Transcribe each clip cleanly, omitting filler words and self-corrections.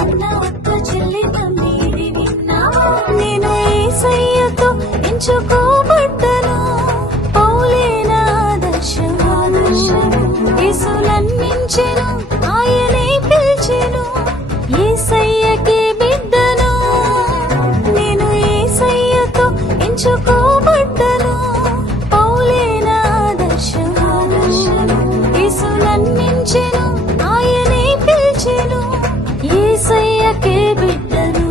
అన్న అక్క చెల్లి కన్నీటి విన్నావా? నేను యేసయ్యతో ఎంచుకోబడ్డను, పౌలే నా ఆదర్శము. యేసునన్నించెను, ఆయనే పిలిచెను, యేసయ్యకే బిడ్డను. నేను యేసయ్యతో ఎంచుకోబడ్డను, పౌలే నా ఆదర్శము. యేసునన్నించెను, ఆయనే పిలిచెను, యేసయ్యకే బిడ్డను.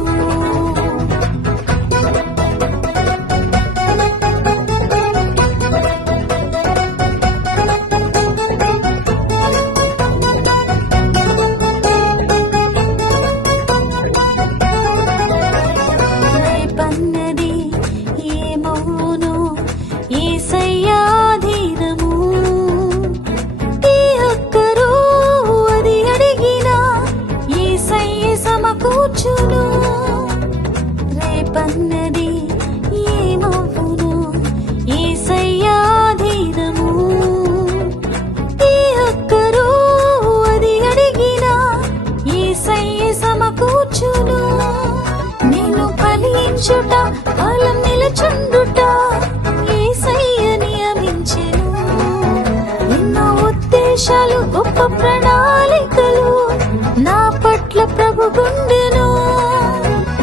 రేపన్నది ఏమవునో యేసయ్యాధీనము. ఏ ఒక్కరూ అది అడిగినా యేసయ్య సమకూర్చును. రేపన్నది ఏమవునో యేసయ్యాధీనము. ఏ ఒక్కరూ అది అడిగినా యేసయ్య సమకూర్చును. నేను ఫలించుట, ఫలం నిలచుండుట యేసయ్య నియమించెను. ఎన్నో ఉద్దేశాలు, గొప్ప ప్రణాళికలు నా పట్ల ప్రభుగుండెను.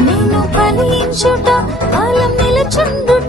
నేను ఫలించుట, ఫలం నిలచుండుట